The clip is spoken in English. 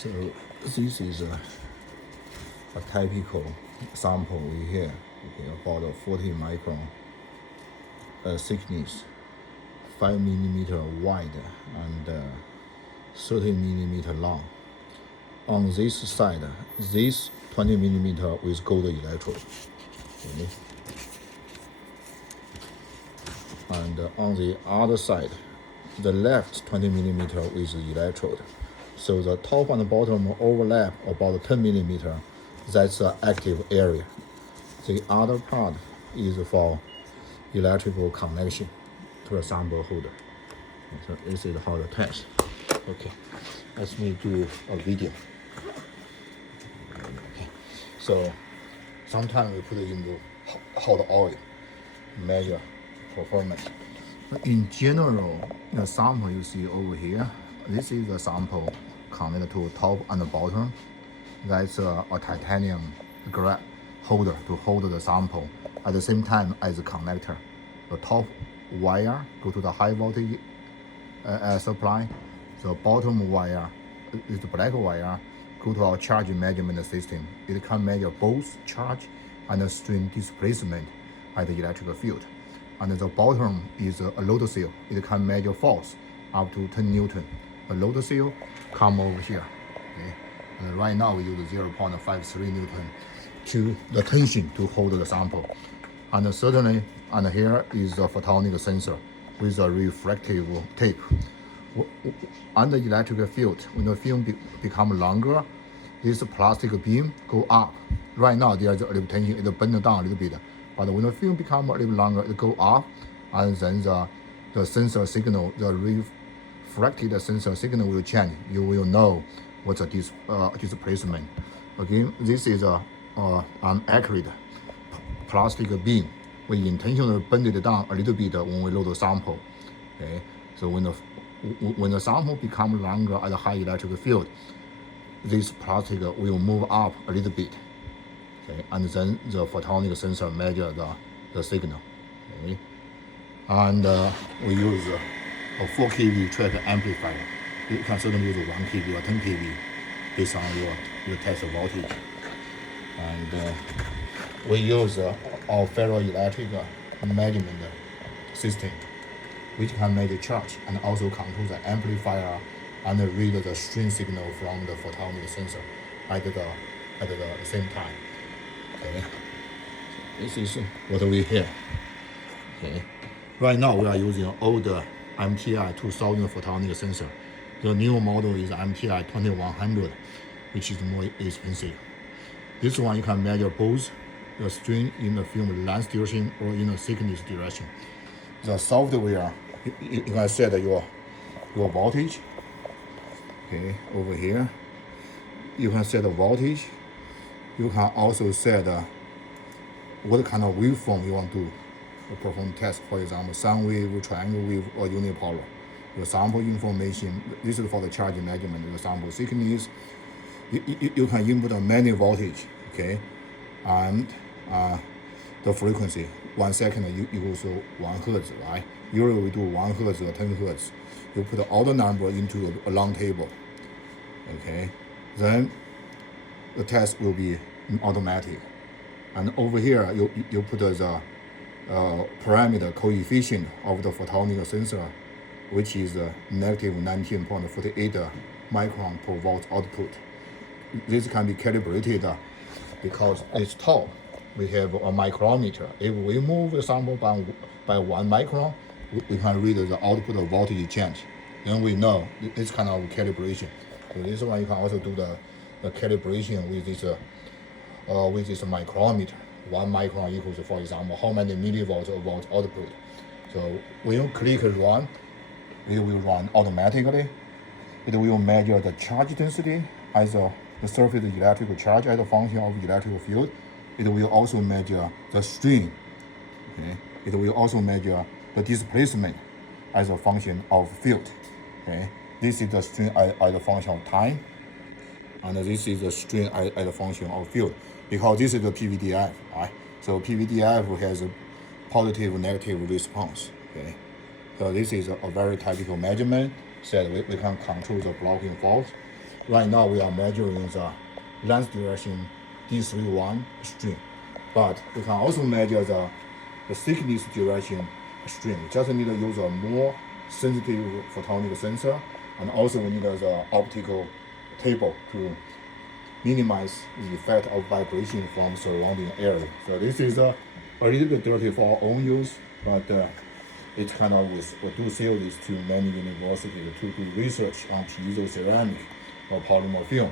So this is a typical sample we here, about a 40 micron thickness, 5 millimeter wide and 30 millimeter long. On this side, this 20 millimeter with gold electrode. Okay. And on the other side, the left 20 millimeter with electrode. So the top and the bottom overlap about 10 millimeter. That's the active area. The other part is for electrical connection to the sample holder. So this is how the test. Okay, let me do a video. Okay. So sometimes we put it into hot oil, measure performance. In general, the sample you see over here, this is the sample connected to top and the bottom. That's a titanium grab holder to hold the sample at the same time as the connector. The top wire go to the high voltage supply. The bottom wire is the black wire go to our charge measurement system. It can measure both charge and the strain displacement at the electrical field. And the bottom is a load cell. It can measure force up to 10 Newton. The load cell come over here. Okay. And right now we use 0.53 Newton to the tension to hold the sample. And certainly, and here is a photonic sensor with a refractive tape. Under electrical field, when the film become longer, this plastic beam go up. Right now there's a little tension, it bend down a little bit. But when the film become a little longer, it go up, and then the sensor signal, the refracted sensor signal will change. You will know what's a displacement. Again, this is an accurate plastic beam. We intentionally bend it down a little bit when we load the sample. Okay, so when the sample become longer at a high electric field, this plastic will move up a little bit. Okay, and then the photonic sensor measure the signal. Okay, and we use a 4 kV track amplifier. You can certainly use 1 kV or 10 kV based on your test voltage. And we use our ferroelectric measurement system, which can measure charge and also control the amplifier and read the strain signal from the photonic sensor at the same time. Okay, this is what we hear. Okay, right now we are using older MTI 2000 photonic sensor. The new model is MTI 2100, which is more expensive. This one you can measure both the strain in the film length direction or in the thickness direction. The software, you can set your voltage. Okay, over here, you can set the voltage. You can also set what kind of waveform you want to perform test. For example, sine wave, triangle wave, or unipolar. The sample information, this is for the charge measurement. The sample thickness, you can input many voltage, okay, and the frequency. 1 second equals 1 hertz, right? Usually we do 1 hertz or 10 hertz. You put all the number into a long table, okay? Then the test will be automatic. And over here, you put the parameter coefficient of the photonic sensor, which is negative 19.48 micron per volt output. This can be calibrated because it's top. We have a micrometer. If we move the sample by 1 micron, we can read the output of voltage change. Then we know this kind of calibration. So this one you can also do the calibration with this micrometer. 1 micron equals, for example, how many millivolts of volt output. So when you click run, it will run automatically. It will measure the charge density as the surface electrical charge as a function of electrical field. It will also measure the strain. Okay. It will also measure the displacement as a function of field. Okay. This is the strain as a function of time, and this is the strain as a function of field. Because this is the PVDF, right? So PVDF has a positive, negative response. Okay. So this is a very typical measurement. So we can control the blocking force. right now we are measuring the length direction D31 string, but we can also measure the thickness direction string. Just need to use a more sensitive photonic sensor, and also we need the optical table to minimize the effect of vibration from surrounding area. So this is a little bit dirty for our own use, but it's kind of we do sell this to many universities to do research on piezo ceramic or polymer film.